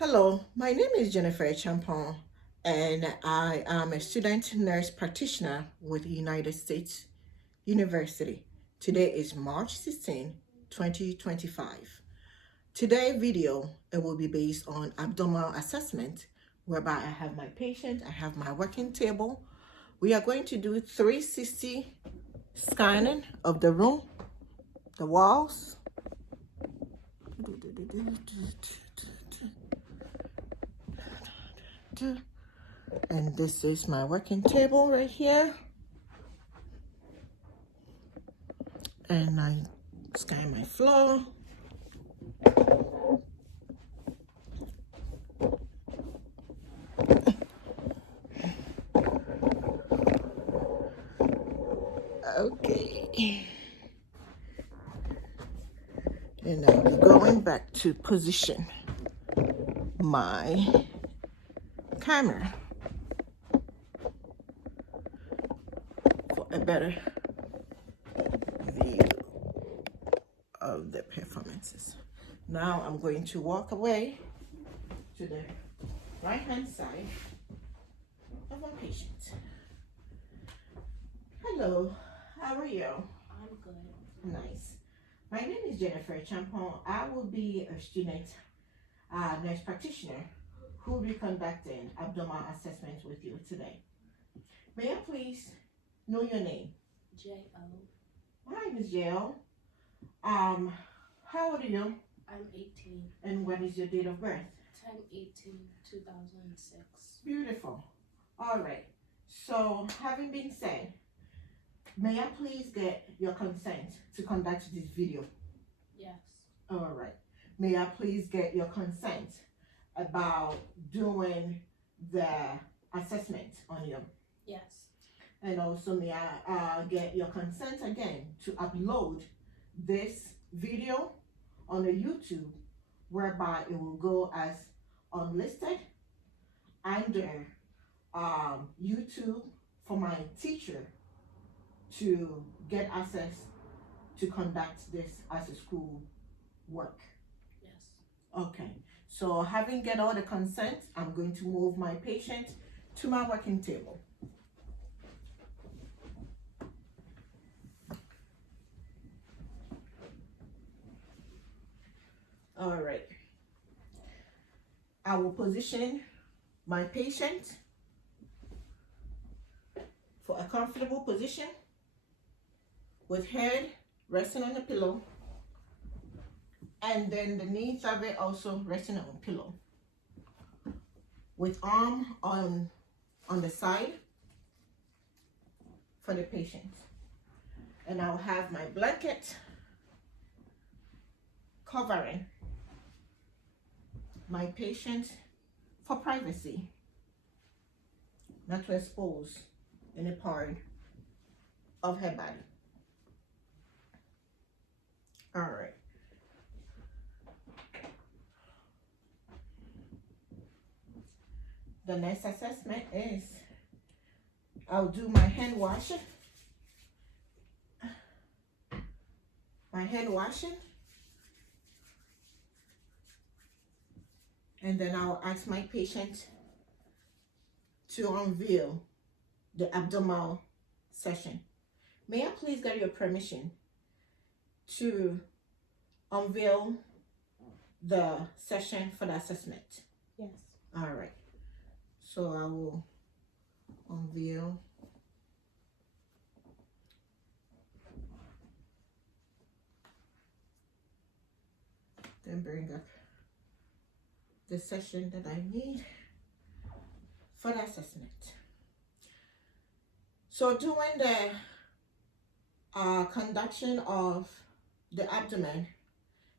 Hello, my name is Jennifer Champon, and I am a student nurse practitioner with United States University. Today is March 16, 2025. Today's video it will be based on abdominal assessment, whereby I have my patient, I have my working table. We are going to do 360 scanning of the room, the walls. And this is my working table right here. And I scan my floor. Okay. And I'll be going back to position my camera for a better view of the performances. Now I'm going to walk away to the right hand side of my patient. Hello, how are you? I'm good. Nice. My name is Jennifer Champon. I will be a student nurse practitioner who will be conducting abdominal assessment with you today. May I please know your name? J.O. Hi, Ms. J.O. How old are you? I'm 18. And what is your date of birth? 10/18/2006. Beautiful. All right. So, having been said, may I please get your consent to conduct this video? Yes. All right. May I please get your consent about doing the assessment on you? Yes. And also may I get your consent again to upload this video on the YouTube, whereby it will go as unlisted under YouTube for my teacher to get access to conduct this as a school work. Yes. Okay, so having get all the consent, I'm going to move my patient to my working table. All right. I will position my patient for a comfortable position with head resting on the pillow, and then the knees of it also resting on the pillow, with arm on the side for the patient. And I'll have my blanket covering my patient for privacy, not to expose any part of her body. All right. The next assessment is I'll do my hand washing. And then I'll ask my patient to unveil the abdominal session. May I please get your permission to unveil the session for the assessment? Yes. All right. So I will unveil then bring up the session that I need for the assessment. So during the conduction of the abdomen,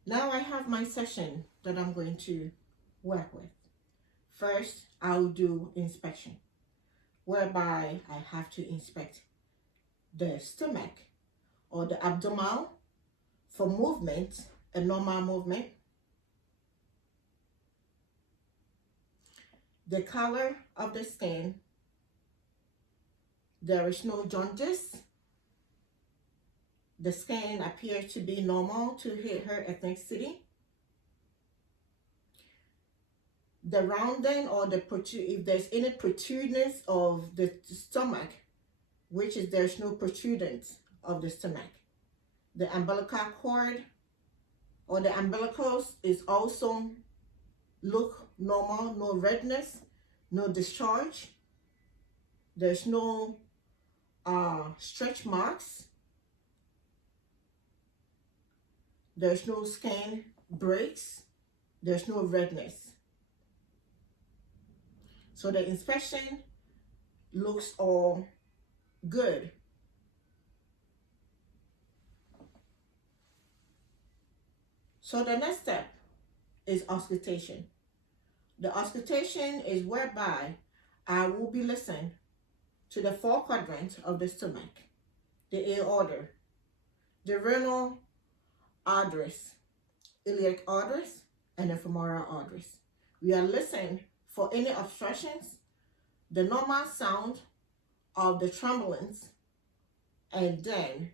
now I have my session that I'm going to work with. First, I'll do inspection, whereby I have to inspect the stomach or the abdomen for movement, a normal movement, the color of the skin, there is no jaundice, the skin appears to be normal to her ethnicity, the rounding or if there's any protrudence of the stomach, which is there's no protrudence of the stomach. The umbilical cord or the umbilicals is also look normal, no redness, no discharge. There's no stretch marks. There's no skin breaks. There's no redness. So the inspection looks all good. So the next step is auscultation. The auscultation is whereby I will be listening to the four quadrants of the stomach, the aorta, the renal arteries, iliac arteries, and the femoral arteries. We are listening for any obstructions, the normal sound of the tremblings, and then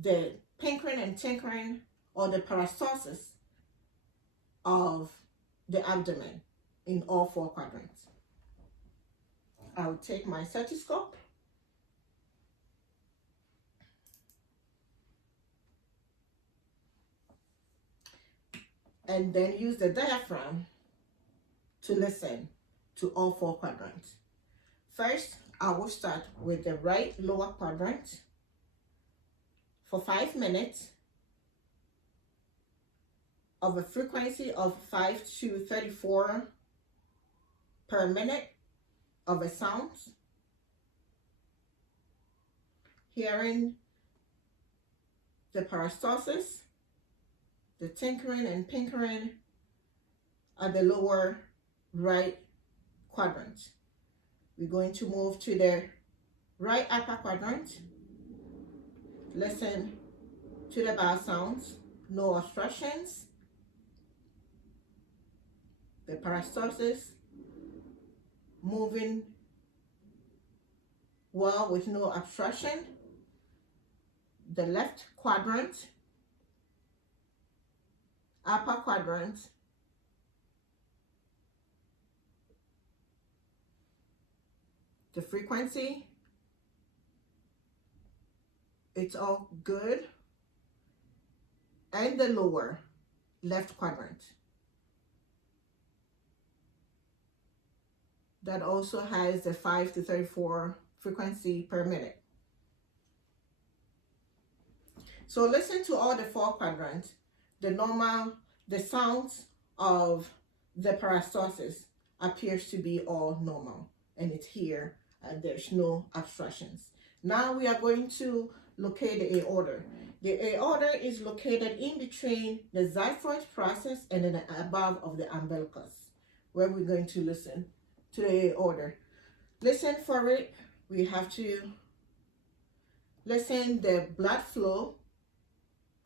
the pinkering and tinkering or the peristalsis of the abdomen in all four quadrants. I'll take my stethoscope and then use the diaphragm to listen to all four quadrants. First, I will start with the right lower quadrant for 5 minutes of a frequency of 5 to 34 per minute of a sound, hearing the peristalsis, the tinkering and pinkering at the lower right quadrant. We're going to move to the right upper quadrant. Listen to the bowel sounds, no obstructions, the peristalsis moving well with no obstruction. The left quadrant, upper quadrant, the frequency, it's all good. And the lower left quadrant, that also has the 5 to 34 frequency per minute. So listen to all the four quadrants. The sounds of the peristalsis appears to be all normal, and it's here and there's no obstructions. Now we are going to locate the aorta. The aorta is located in between the xiphoid process and then above of the umbilicus, where we're going to listen to the aorta. Listen for it. We have to listen the blood flow,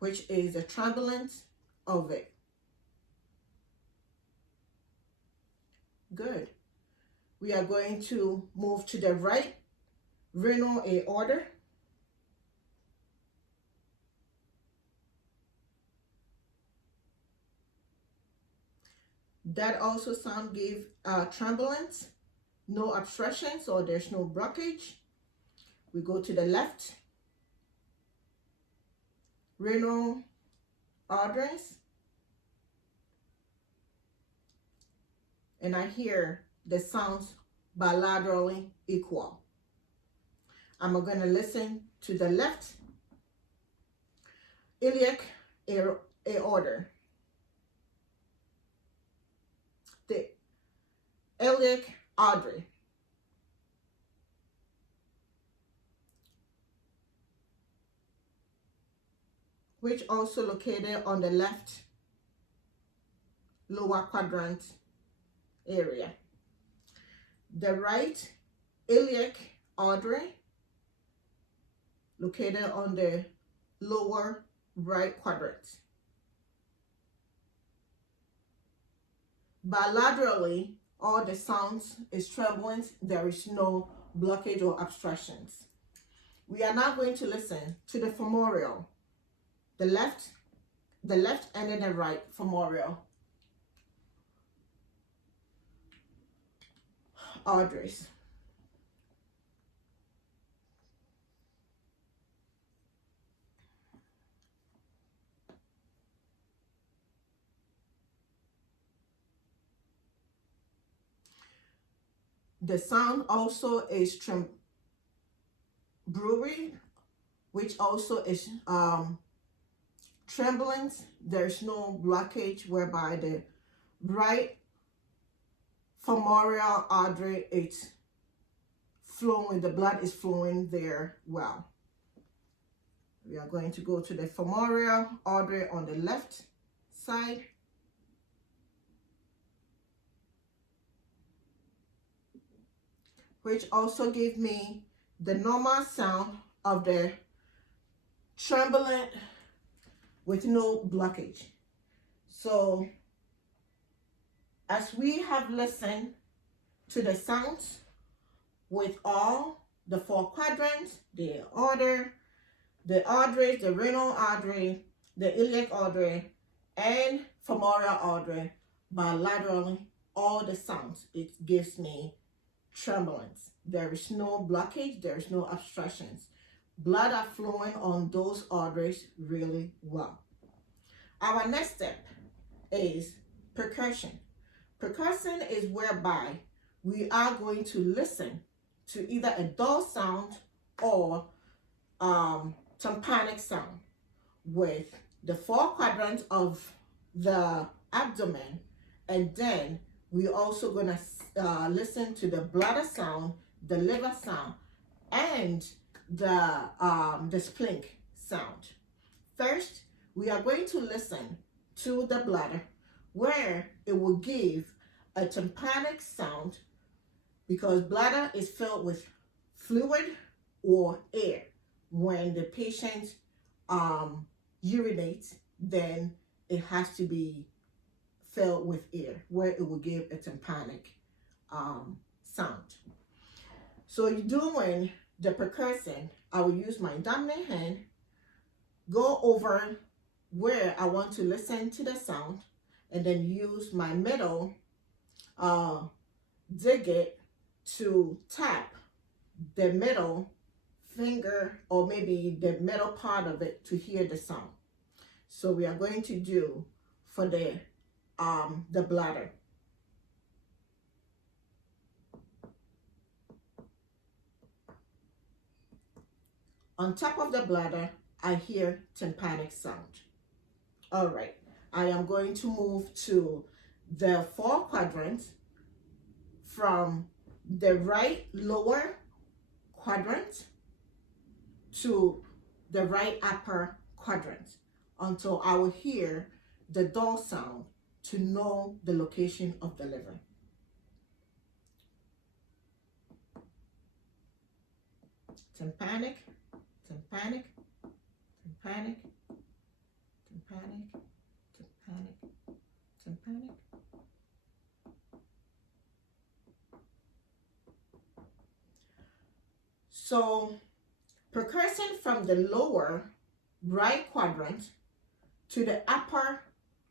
which is the turbulence of it. Good. We are going to move to the right renal aorta. That also sound give turbulence, no obstruction, so there's no blockage. We go to the left renal arteries, and I hear the sounds bilaterally equal. I'm going to listen to the left iliac aorta. The iliac artery. Which also located on the left lower quadrant area. The right iliac artery located on the lower right quadrant. Bilaterally, all the sounds is turbulent. There is no blockage or obstructions. We are now going to listen to the femoral, the left and then the right femoral. arteries. The sound also is brewery, which also is trembling. There's no blockage, whereby the right femoral artery is flowing, the blood is flowing there well. We are going to go to the femoral artery on the left side. Which also gave me the normal sound of the trembling with no blockage. So as we have listened to the sounds with all the 4 quadrants, the aorta, the arteries, the renal artery, the iliac artery, and femoral artery, bilaterally, all the sounds, it gives me tremblance. There is no blockage, there is no obstructions. Blood are flowing on those arteries really well. Our next step is percussion. Percussion is whereby we are going to listen to either a dull sound or tympanic sound with the 4 quadrants of the abdomen, and then we're also going to listen to the bladder sound, the liver sound, and the splink sound. First, we are going to listen to the bladder, where it will give a tympanic sound, because bladder is filled with fluid or air. When the patient urinates, then it has to be filled with air, where it will give a tympanic sound. So doing the percussion, I will use my dominant hand, go over where I want to listen to the sound, and then use my middle digit to tap the middle finger, or maybe the middle part of it, to hear the sound. So we are going to do for the bladder. On top of the bladder, I hear tympanic sound. All right, I am going to move to the 4 quadrants, from the right lower quadrant to the right upper quadrant, until I will hear the dull sound to know the location of the liver. Tympanic, tympanic, tympanic, tympanic, tympanic, tympanic. So percussion from the lower right quadrant to the upper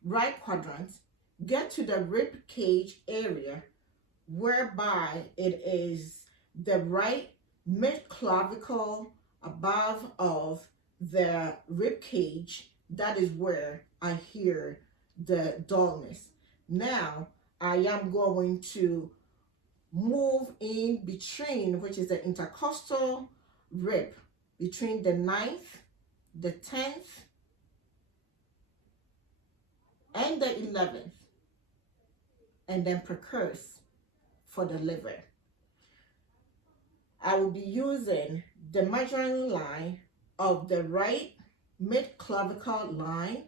right quadrant get to the rib cage area, whereby it is the right mid clavicle above of the rib cage. That is where I hear the dullness. Now I am going to move in between, which is the intercostal rib, between the 9th, the 10th, and the 11th, and then percuss for the liver. I will be using the measuring line of the right mid-clavicle line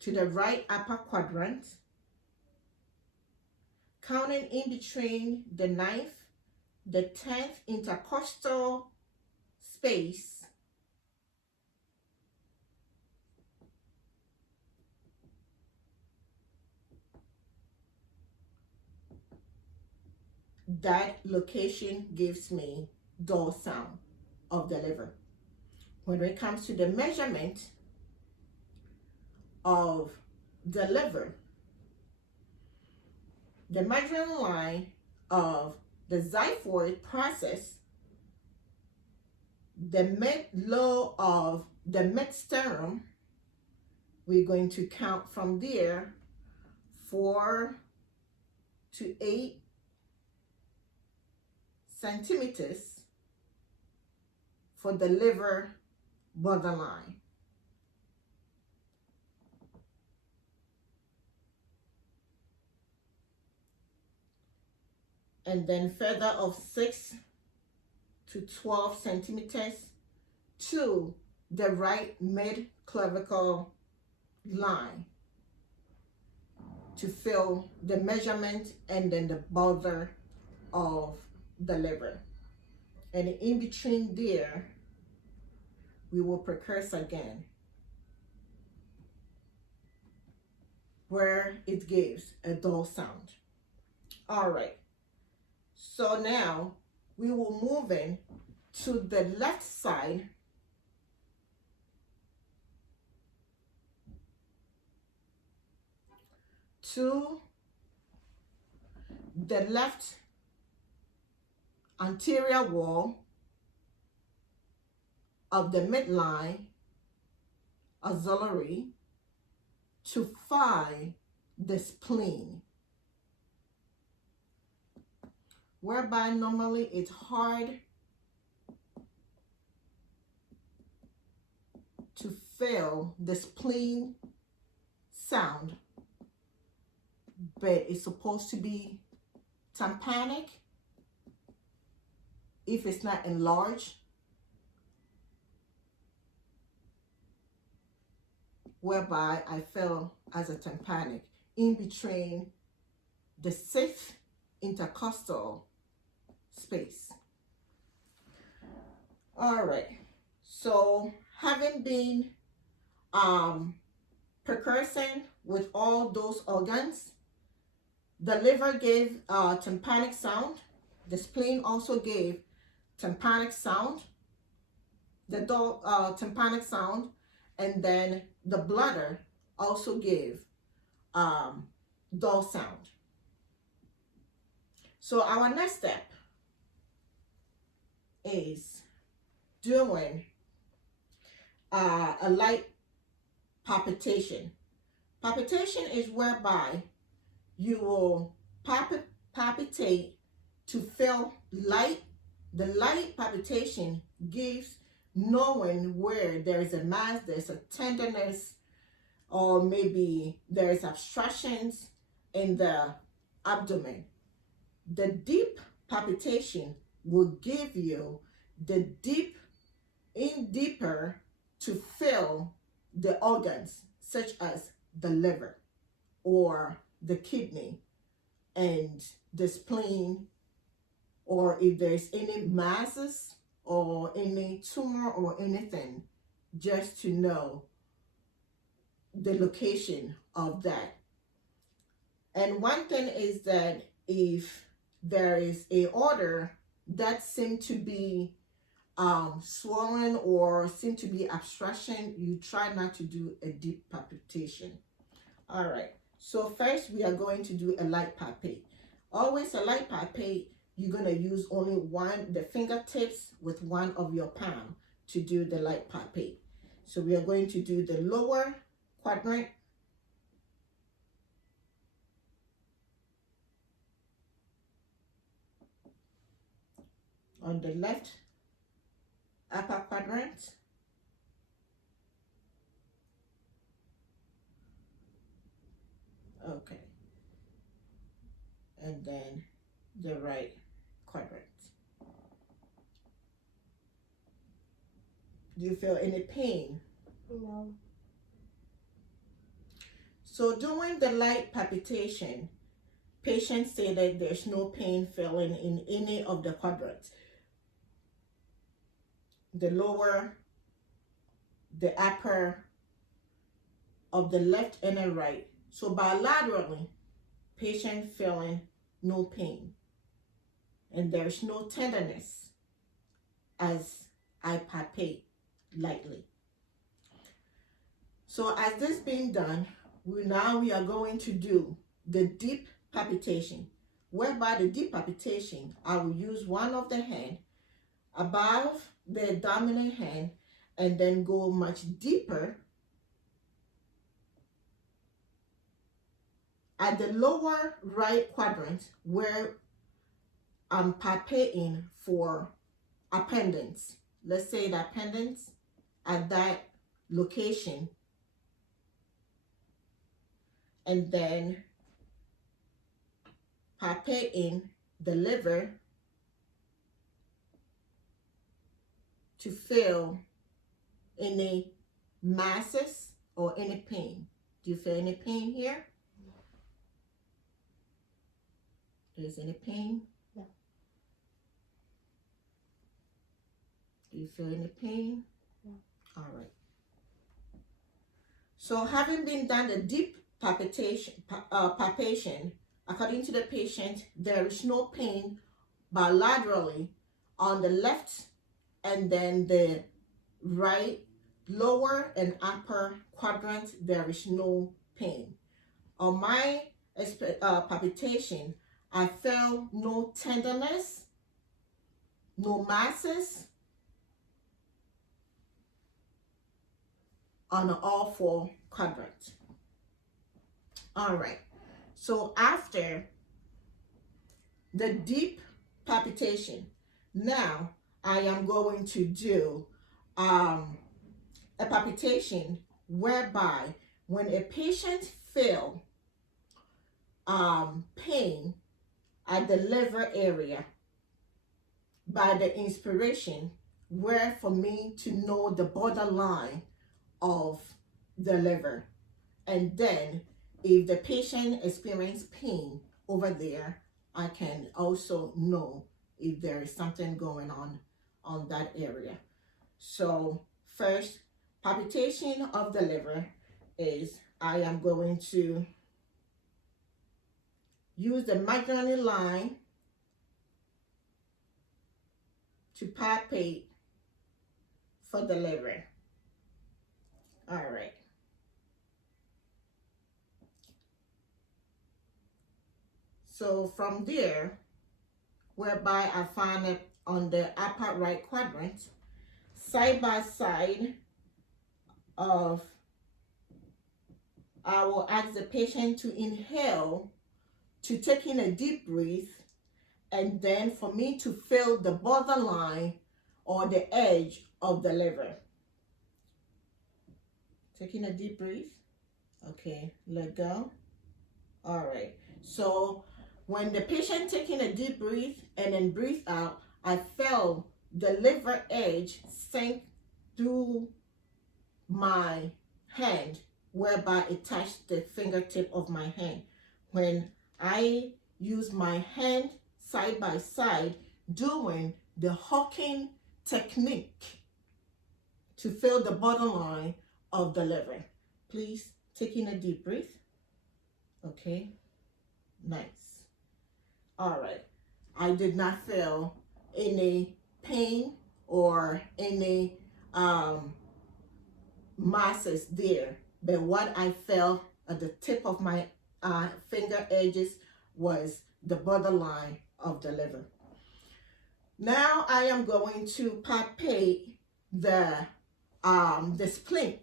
to the right upper quadrant, counting in between the 9th, the 10th intercostal space, that location gives me dull sound of the liver. When it comes to the measurement of the liver, the measuring line of the xiphoid process, the mid-low of the midsternum, we're going to count from there 4 to 8 centimeters for the liver borderline. And then further of 6 to 12 centimeters to the right mid clavicle line to fill the measurement and then the border of the liver. And in between there, we will percuss again where it gives a dull sound. All right. So now we will move in to the left side to the left anterior wall of the midline axillary to find the spleen, whereby normally it's hard to feel the spleen sound, but it's supposed to be tympanic if it's not enlarged, whereby I feel as a tympanic in between the 6th intercostal space. All right, so having been percussing with all those organs, the liver gave tympanic sound, the spleen also gave tympanic sound, the tympanic sound, and then the bladder also gave dull sound. So our next step is doing a light palpitation. Palpitation is whereby you will palpitate to feel light. The light palpitation gives knowing where there is a mass, there's a tenderness, or maybe there's obstructions in the abdomen. The deep palpitation will give you the deeper to fill the organs such as the liver or the kidney and the spleen, or if there's any masses or any tumor or anything, just to know the location of that. And one thing is that if there is a order that seem to be swollen or seem to be obstruction, you try not to do a deep palpitation. All right, so first we are going to do a light palpate. Always a light palpate, you're going to use only the fingertips with one of your palm to do the light palpate. So we are going to do the lower quadrant, on the left upper quadrant, okay, and then the right quadrant. Do you feel any pain? No. So doing the light palpitation, patients say that there's no pain feeling in any of the quadrants. The lower, the upper of the left and the right. So bilaterally, patient feeling no pain. And there's no tenderness as I palpate lightly. So as this being done, we are going to do the deep palpitation, whereby the deep palpitation, I will use one of the hand above the dominant hand and then go much deeper at the lower right quadrant where I'm palpating for appendix. Let's say the appendix at that location, and then palpating the liver to feel any masses or any pain. Do you feel any pain here? Is any pain? No. Do you feel any pain? No. All right. So having been done the deep palpation, according to the patient, there is no pain bilaterally on the left and then the right lower and upper quadrant. There is no pain. On my palpitation, I felt no tenderness, no masses on all four quadrants. All right. So after the deep palpitation, now I am going to do a palpitation whereby when a patient feel pain at the liver area by the inspiration, where for me to know the borderline of the liver, and then if the patient experience pain over there, I can also know if there is something going on that area. So first, palpitation of the liver is I am going to use the imaginary line to palpate for the liver. All right. So from there, whereby I find it on the upper right quadrant, side by side of, I will ask the patient to inhale, to take in a deep breath, and then for me to feel the borderline or the edge of the liver. Taking a deep breath. Okay, let go. All right. So when the patient taking a deep breath and then breathe out, I felt the liver edge sink through my hand, whereby it touched the fingertip of my hand. When I use my hand side by side doing the hawking technique to feel the borderline of the liver. Please take in a deep breath. Okay, nice. All right, I did not feel any pain or any masses there, but what I felt at the tip of my finger edges was the borderline of the liver. Now I am going to palpate the spleen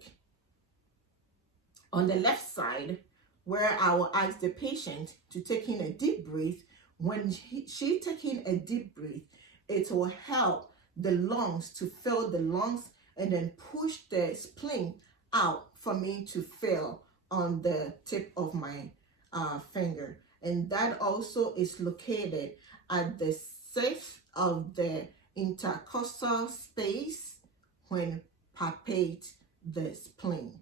on the left side, where I will ask the patient to take in a deep breath. When she taking a deep breath, it will help the lungs to fill the lungs and then push the spleen out for me to feel on the tip of my finger. And that also is located at the sixth of the intercostal space when palpate the spleen.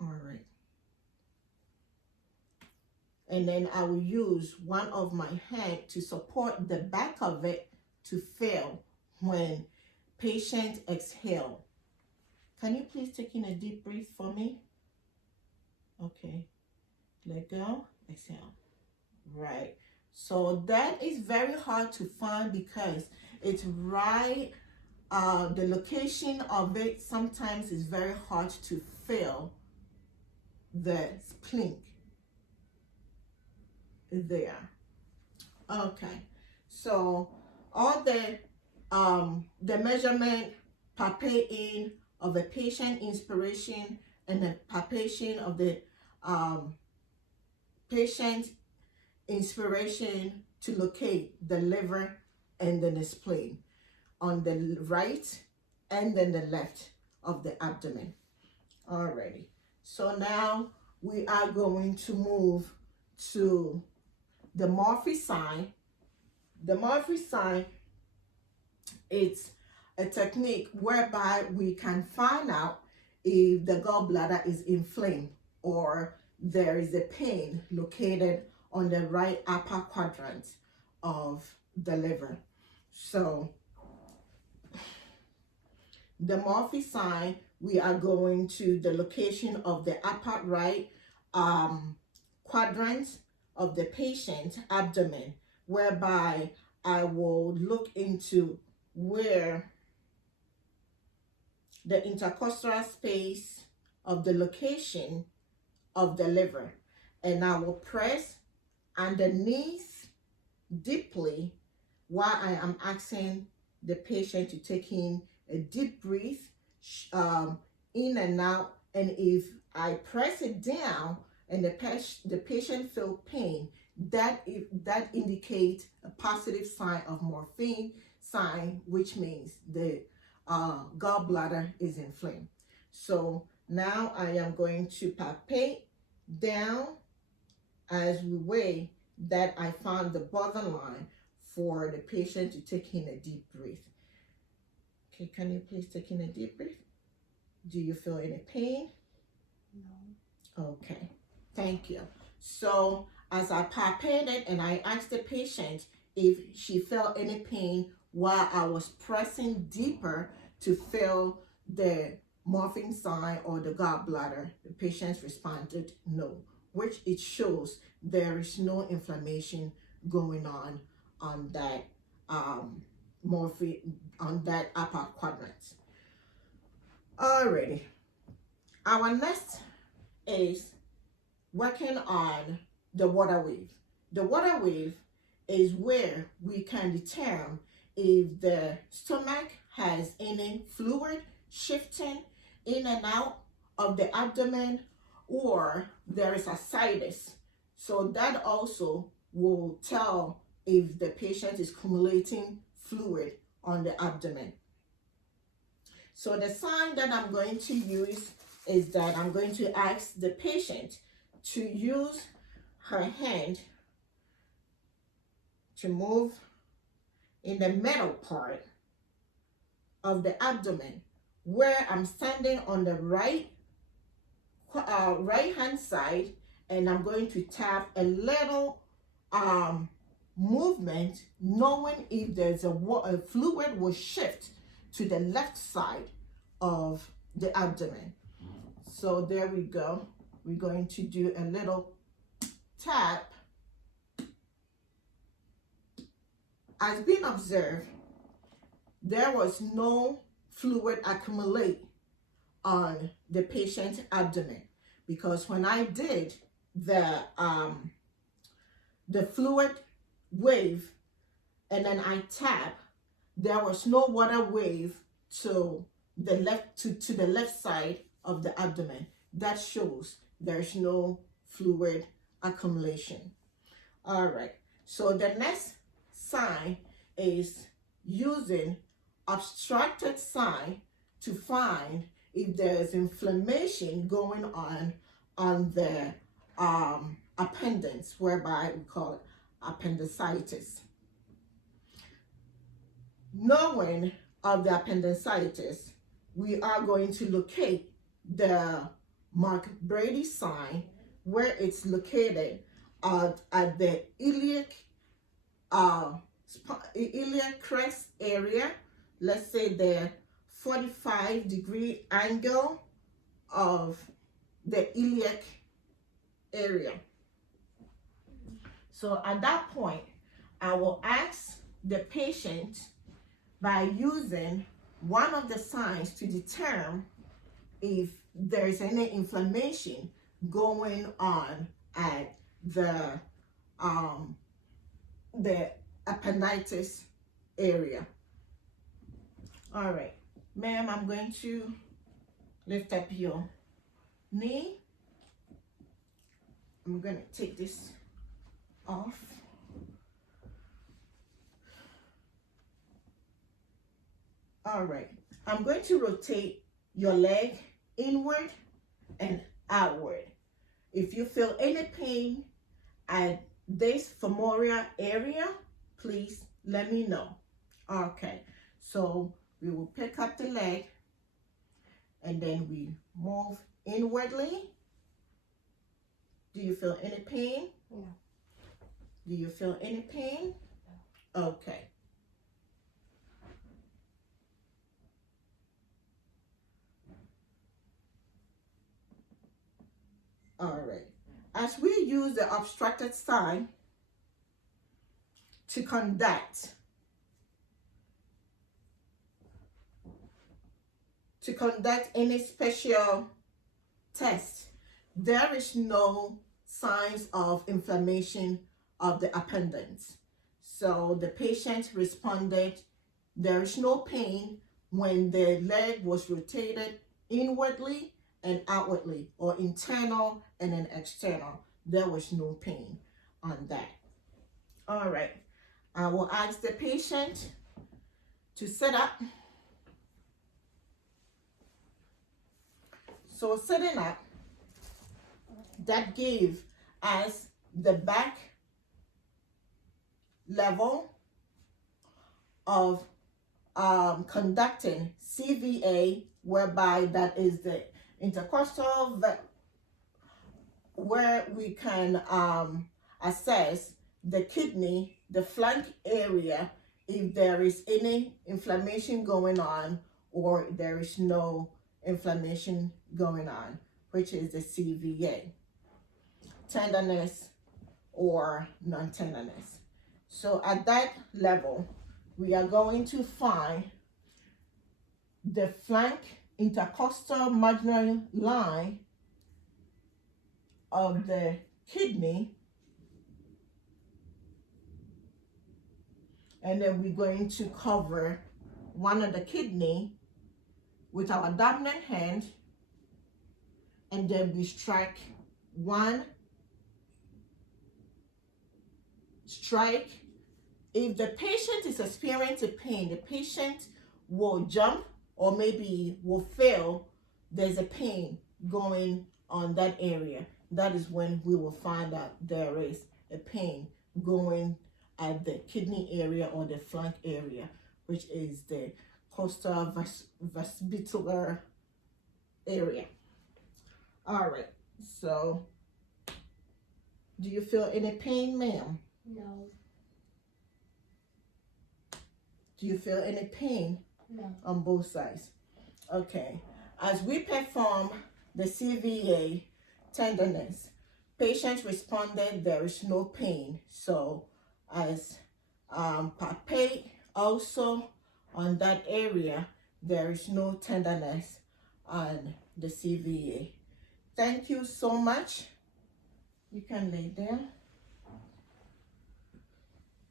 All right. And then I will use one of my hand to support the back of it to feel when patient exhale. Can you please take in a deep breath for me? Okay. Let go. Exhale. Right. So that is very hard to find because it's right, the location of it sometimes is very hard to feel the spleen. there. Okay, so all the measurement, palpating of the patient inspiration and the palpation of the um, patient inspiration to locate the liver and then the spleen on the right and then the left of the abdomen. Alrighty. So now we are going to move to the Murphy sign. The Murphy sign, it's a technique whereby we can find out if the gallbladder is inflamed or there is a pain located on the right upper quadrant of the liver. So the Murphy sign, we are going to the location of the upper right quadrant of the patient's abdomen, whereby I will look into where the intercostal space of the location of the liver, and I will press underneath deeply while I am asking the patient to take in a deep breath in and out. And if I press it down and the patient feel pain, that indicates a positive sign of morphine sign, which means the gallbladder is inflamed. So now I am going to palpate down as we weigh that I found the borderline for the patient to take in a deep breath. Okay, can you please take in a deep breath? Do you feel any pain? No. Okay, thank you. So as I palpated and I asked the patient if she felt any pain while I was pressing deeper to feel the morphine sign or the gallbladder, the patient responded no, which it shows there is no inflammation going on that morphine, on that upper quadrant. Alrighty, our next is working on the water wave. The water wave is where we can determine if the stomach has any fluid shifting in and out of the abdomen, or there is ascites. So that also will tell if the patient is accumulating fluid on the abdomen. So the sign that I'm going to use is that I'm going to ask the patient to use her hand to move in the middle part of the abdomen, where I'm standing on the right hand side, and I'm going to tap a little movement, knowing if there's a fluid will shift to the left side of the abdomen. So there we go. We're going to do a little tap. As being observed, there was no fluid accumulate on the patient's abdomen, because when I did the fluid wave and then I tap, there was no water wave to the left side of the abdomen. That shows there's no fluid accumulation. All right, so the next sign is using obstructed sign to find if there's inflammation going on the appendix, whereby we call it appendicitis. Knowing of the appendicitis, we are going to locate the Mark-Brady sign, where it's located at the iliac crest area. Let's say the 45-degree angle of the iliac area. So at that point, I will ask the patient by using one of the signs to determine if there's any inflammation going on at the the appendicitis area. All right, ma'am, I'm going to lift up your knee. I'm going to take this off. All right, I'm going to rotate your leg inward and outward. If you feel any pain at this femoral area, please let me know. Okay, so we will pick up the leg and then we move inwardly. Do you feel any pain? No. Do you feel any pain? No. Okay. All right. As we use the obstructed side to conduct any special test, there is no signs of inflammation of the appendix. So the patient responded, there is no pain when the leg was rotated inwardly and outwardly, or internal and then external. There was no pain on that. All right, I will ask the patient to sit up. So sitting up, that gave us the back level of conducting CVA, whereby that is the intercostal, where we can assess the kidney, the flank area, if there is any inflammation going on or there is no inflammation going on, which is the CVA, tenderness or non-tenderness. So at that level, we are going to find the flank intercostal marginal line of the kidney, and then we're going to cover one of the kidney with our dominant hand, and then we strike one strike. If the patient is experiencing pain, the patient will jump or maybe will feel there's a pain going on that area. That is when we will find out there is a pain going at the kidney area or the flank area, which is the costal vestibular area. All right, so do you feel any pain, ma'am? No. Do you feel any pain? No. On both sides? Okay. As we perform the CVA tenderness, patients responded there is no pain. So as palpate also on that area, there is no tenderness on the CVA. Thank you so much. You can lay there.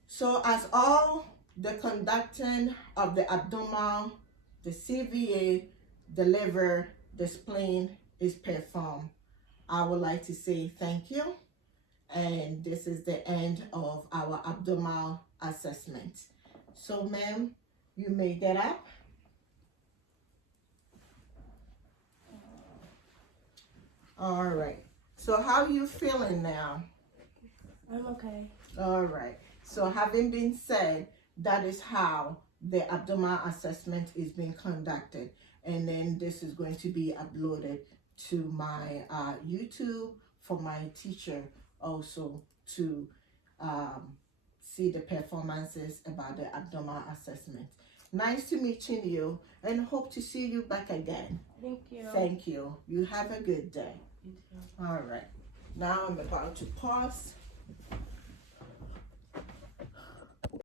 So as all the conducting of the abdomen, the CVA, the liver, the spleen is performed, I would like to say thank you. And this is the end of our abdominal assessment. So ma'am, you may get up. All right. So how are you feeling now? I'm okay. All right. So having been said, that is how the abdominal assessment is being conducted. And then this is going to be uploaded to my YouTube for my teacher also to see the performances about the abdominal assessment. Nice to meeting you and hope to see you back again. Thank you. Thank you. You have a good day. You too. All right. Now I'm about to pause